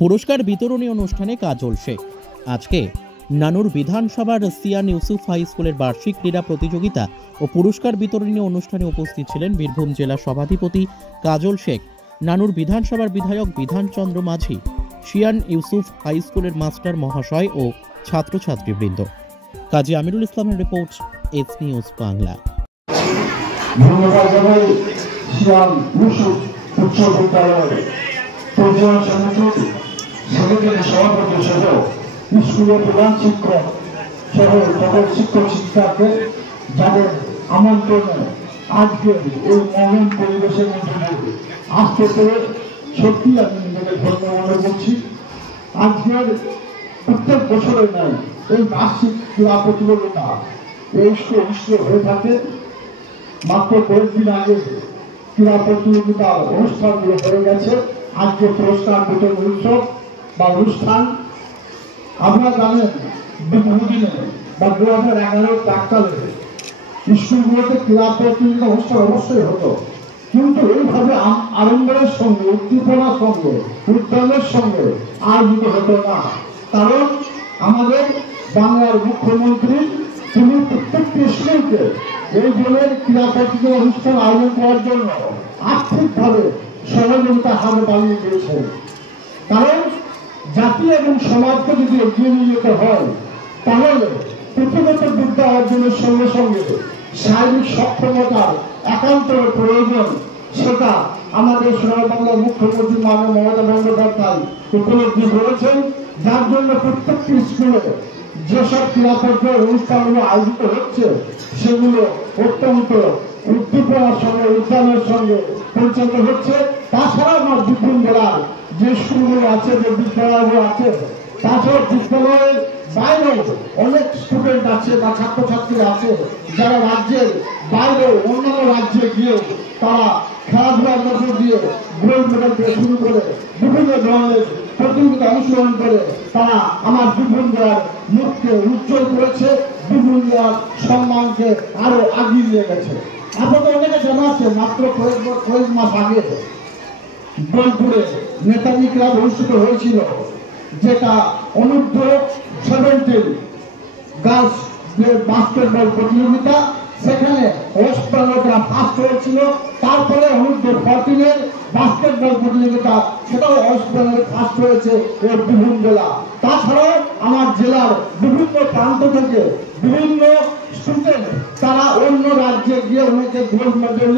পুরস্কার বিতরণী অনুষ্ঠানে কাজল শেখ। আজকে নানুর বিধানসভার সিয়ান ইউসুফ হাই স্কুলের বার্ষিক ক্রীড়া প্রতিযোগিতা ও পুরস্কার বিতরণী অনুষ্ঠানে উপস্থিত ছিলেন বীরভূম জেলা সভাধিপতি কাজল শেখ, নানুর বিধানসভার বিধায়ক বিধানচন্দ্র মাঝি, সিয়ান ইউসুফ হাই স্কুলের মাস্টার মহাশয় ও ছাত্রছাত্রীবৃন্দ। কাজী আমিরুল ইসলামের রিপোর্ট, এস নিউজ বাংলা। ধন্যবাদ জানাই সিয়ান ইউসুফ উচ্চ বিদ্যালয়ের পরিচালন সমিতির সভাপতি সহ স্কুলের প্রধান শিক্ষক সহ সকল শিক্ষক শিক্ষার্থী যাদের আমন্ত্রণে আজকে এই মহান পরিবেশের মধ্যে আসতে পেরে সত্যি আমি নিজেকে ধন্য মনে করছি। আজকের প্রত্যেক বছরের নাই এই বার্ষিক ক্রীড়া প্রতিযোগিতা এই স্কুল হয়ে থাকে। মাত্র কয়েকদিন আগে ক্রীড়া প্রতিযোগিতার অনুষ্ঠানগুলো হয়ে গেছে। আজকে পুরস্কার বিতরণ উৎসব বা অনুষ্ঠান। আপনারা জানেন বহুদিনে বা 2011 প্রাক্কালে স্কুলগুলোতে ক্রীড়া প্রতিযোগিতা অনুষ্ঠান অবশ্যই হতো, কিন্তু এইভাবে আড়ম্বরের সঙ্গে, উদ্দীপনার সঙ্গে, উদ্যানের সঙ্গে আয়োজিত হতো না। কারণ আমাদের বাংলার মুখ্যমন্ত্রী তিনি প্রত্যেকটি স্কুলকে এই ধরনের ক্রীড়া প্রতিযোগিতা অনুষ্ঠান আয়োজন করার জন্য আর্থিকভাবে সহযোগিতা হাতে বাড়িয়ে দিয়েছেন। কারণ জাতি এবং সমাজকে যদি এগিয়ে নিয়ে যেতে হয় তাহলে পুঁথিগত বিদ্যা অর্জনের সঙ্গে সঙ্গে শারীরিক সক্ষমতার একান্ত প্রয়োজন। সেটা আমাদের সোনার বাংলার মুখ্যমন্ত্রী মাননীয় মমতা বন্দ্যোপাধ্যায় উপলব্ধি করেছেন, যার জন্য প্রত্যেকটি স্কুলে যেসব ক্রীড়া পর্যায়ের অনুষ্ঠানগুলো আয়োজিত হচ্ছে সেগুলো অত্যন্ত উদ্দীপনার সঙ্গে, উদ্যানের সঙ্গে পরিচালিত হচ্ছে। তাছাড়া আমার বীরভূম জেলার যে স্কুলগুলো আছে, যে বিদ্যালয়গুলো আছে, তাছাড়া বিদ্যালয়ের বাইরেও অনেক স্টুডেন্ট আছে বা ছাত্রছাত্রী আছে যারা রাজ্যের বাইরেও অন্যান্য রাজ্যে গিয়েও তারা খেলাধুলার মধ্যে দিয়ে গোল্ড মেডেল থেকে শুরু করে বিভিন্ন ধরনের প্রতিযোগিতা অংশগ্রহণ করে তারা আমার বীরভূম জেলার মুখকে উজ্জ্বল করেছে, বীরভূম জেলার সম্মানকে আরো আগিয়ে নিয়ে গেছে। আপনাদের অনেকে জানা আছে, মাত্র কয়েক মাস আগে বোলপুরে নেতাজি ক্লাব অনুষ্ঠিত হয়েছিল, যেটা অনূর্ধ্ব 17 গার্লস বাস্কেটবল প্রতিযোগিতা। সেখানে ওয়েস্ট বেঙ্গলরা ফার্স্ট হয়েছিল। তারপরে অনূর্ধ্ব 14 বাস্কেটবল প্রতিযোগিতা, সেটাও ওয়েস্ট বেঙ্গল ফার্স্ট হয়েছে এই বীরভূম জেলা। তাছাড়াও আমার জেলার বিভিন্ন প্রান্ত থেকে বিভিন্ন স্টুডেন্ট তারা অন্য রাজ্যে গিয়ে অনেকে গোল্ড মেডেল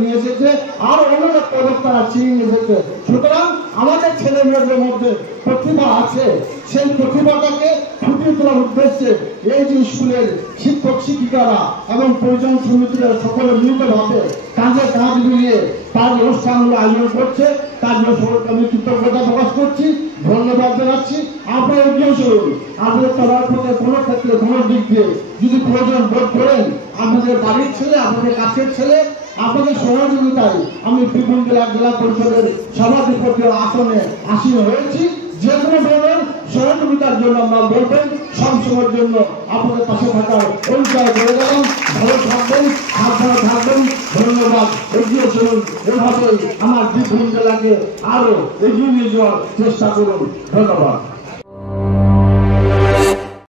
নিয়ে এসেছে, আর অন্য পদক তারা ছিনিয়ে এসেছে। সুতরাং আমাদের ছেলে মেয়েদের মধ্যে প্রতিভা আছে, সেই প্রতিভাটাকে ফুটিয়ে তোলার উদ্দেশ্যে এই যে স্কুলের শিক্ষক শিক্ষিকারা এবং পরিচালন সমিতিরা সকলে মিলিতভাবে কাঁধে কাঁধ মিলিয়ে তার অনুষ্ঠানগুলো আয়োজন করছে, তার জন্য সকলকে আমি কৃতজ্ঞতা প্রকাশ করছি, ধন্যবাদ জানাচ্ছি। আপনারা এগিয়ে চলুন। আপনাদের তরফ থেকে কোনো ক্ষেত্রে কোনো দিক দিয়ে যদি প্রয়োজন বোধ করেন, আপনাদের বাড়ির ছেলে, আপনাদের কাছের ছেলে, আপনাদের সহযোগিতায় আমি বীরভূম জেলা পরিষদের সভাধিপতির আসনে আসীন হয়েছি। যে কোনো ধরনের সহযোগিতার জন্য আমরা বলবেন, সবসময়ের জন্য আপনাদের পাশে থাকার অঙ্গীকার করে গেলাম। ভালো থাকবেন, সাবধানে থাকবেন। ধন্যবাদ। এগিয়ে চলুন, এভাবেই আমার বীরভূম জেলাকে আরো এগিয়ে নিয়ে যাওয়ার চেষ্টা করুন। ধন্যবাদ।